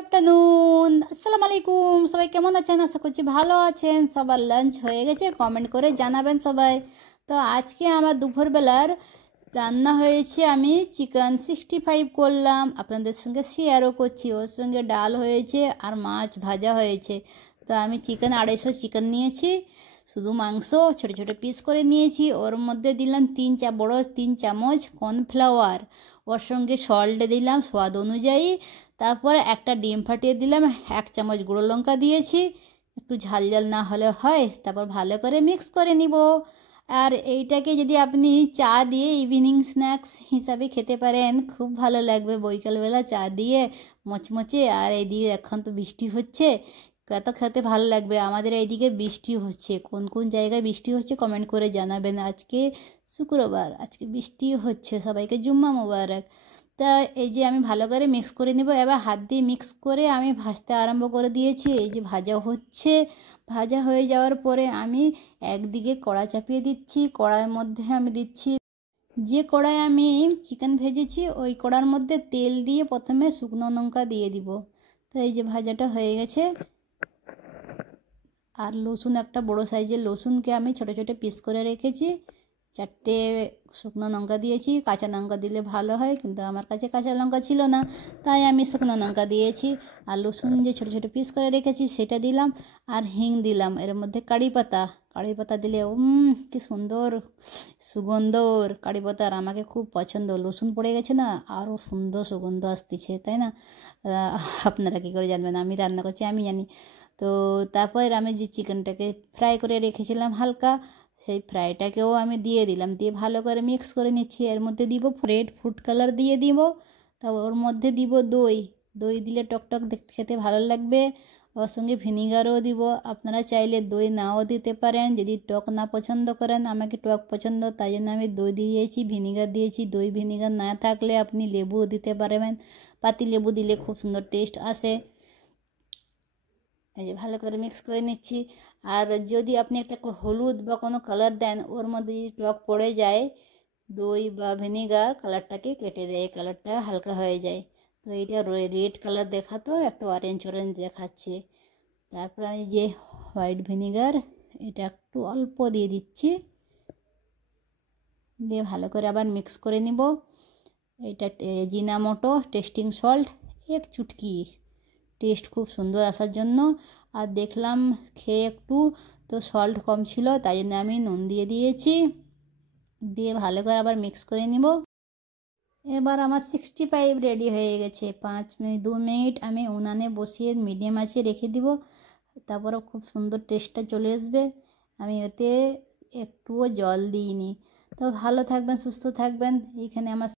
Afternoon, আসসালামু আলাইকুম। সবাই কেমন আছেন? আশা করছি ভালো আছেন। সবার লাঞ্চ হয়ে গেছে, কমেন্ট করে জানাবেন সবাই। তো আজকে আমার দুপুরবেলার রান্না হয়েছে, আমি চিকেন 65 করলাম, আপনাদের সঙ্গে শেয়ারও করছি। ওর সঙ্গে ডাল হয়েছে আর মাছ ভাজা হয়েছে। তো আমি চিকেন 250 চিকেন নিয়েছি, শুধু মাংস ছোটো ছোটো পিস করে নিয়েছি। ওর মধ্যে দিলাম বড় 3 চামচ কর্নফ্লাওয়ার, ওর সঙ্গে সল্ট দিলাম স্বাদ অনুযায়ী। তারপর একটা ডিম ফাটিয়ে দিলাম, 1 চামচ গুঁড়ো লঙ্কা দিয়েছি, একটু ঝাল ঝাল না হলে হয়। তারপর ভালো করে মিক্স করে নিব। আর এইটাকে যদি আপনি চা দিয়ে ইভিনিং স্ন্যাক্স হিসাবে খেতে পারেন, খুব ভালো লাগবে বৈকালবেলা চা দিয়ে মচমচে। আর এইদিকে এখন তো বৃষ্টি হচ্ছে, কত খেতে ভালো লাগবে। আমাদের এইদিকে বৃষ্টি হচ্ছে, কোন কোন জায়গায় বৃষ্টি হচ্ছে কমেন্ট করে জানাবেন। আজকে শুক্রবার, আজকে বৃষ্টি হচ্ছে, সবাইকে জুম্মা মোবারক। তা এই যে আমি ভালো করে মিক্স করে নেব। এবার হাত দিয়ে মিক্স করে আমি ভাজতে আরম্ভ করে দিয়েছি। এই যে ভাজা হচ্ছে, ভাজা হয়ে যাওয়ার পরে আমি একদিকে কড়া চাপিয়ে দিচ্ছি। কড়াইয়ের মধ্যে আমি দিচ্ছি, যে কড়াই আমি চিকেন ভেজেছি ওই কড়ার মধ্যে তেল দিয়ে প্রথমে শুকনো লঙ্কা দিয়ে দিব। তো এই যে ভাজাটা হয়ে গেছে। আর রসুন, একটা বড় সাইজের রসুনকে আমি ছোটো ছোটো পিস করে রেখেছি। 4টে শুকনো লঙ্কা দিয়েছি, কাঁচা লঙ্কা দিলে ভালো হয়, কিন্তু আমার কাছে কাঁচা লঙ্কা ছিল না, তাই আমি শুকনো লঙ্কা দিয়েছি। আর রসুন যে ছোটো ছোটো পিস করে রেখেছি সেটা দিলাম। আর হিং দিলাম, এর মধ্যে কারি পাতা দিলে কি সুন্দর সুগন্ধ ওর কারি পাতার, আমাকে খুব পছন্দ। রসুন পড়ে গেছে না, আরও সুন্দর সুগন্ধ আসতেছে, তাই না? আপনারা কী করে জানবেন? আমি রান্না করছি, আমি জানি। তো তারপর আমি যে চিকেনটাকে ফ্রাই করে রেখেছিলাম হালকা, সেই ফ্রাইটাকেও আমি দিয়ে দিলাম, দিয়ে ভালো করে মিক্স করে নিচ্ছি। এর মধ্যে দিব রেড ফুড কালার দিয়ে দিব। তা ওর মধ্যে দিব দই। দই দিলে টকটক দেখতে খেতে ভালো লাগবে। ওর সঙ্গে ভিনিগারও দিব, আপনারা চাইলে দই নাও দিতে পারেন যদি টক না পছন্দ করেন। আমাকে টক পছন্দ, তাই জন্য আমি দই দিয়েছি, ভিনিগার দিয়েছি। দই ভিনিগার না থাকলে আপনি লেবুও দিতে পারবেন, পাতি লেবু দিলে খুব সুন্দর টেস্ট আসে। এই যে ভালো করে মিক্স করে নিচ্ছি। আর যদি আপনি একটা হলুদ বা কোনো কালার দেন, ওর মধ্যে যদি টক পড়ে যায়, দই বা ভিনিগার কালারটাকে কেটে দেয়, কালারটা হালকা হয়ে যায়। তো এইটা রেড কালার দেখাতো, একটু অরেঞ্জ অরেঞ্জ দেখাচ্ছে। তারপর আমি যে হোয়াইট ভিনিগার, এটা একটু অল্প দিয়ে দিচ্ছি, দিয়ে ভালো করে আবার মিক্স করে নিব। এটা জিনামোটো টেস্টিং সল্ট 1 চুটকি, টেস্ট খুব সুন্দর আসার জন্য। আর দেখলাম খেয়ে একটু তো সল্ট কম ছিল, তাই জন্য আমি নুন দিয়ে দিয়েছি, দিয়ে ভালো করে আবার মিক্স করে নিব। এবার আমার 65 রেডি হয়ে গেছে। 2 মিনিট আমি উনানে বসিয়ে মিডিয়াম আঁচে রেখে দিব, তারপরে খুব সুন্দর টেস্টটা চলে আসবে। আমি এতে একটুও জল দিইনি। তো ভালো থাকবেন, সুস্থ থাকবেন। এইখানে আমার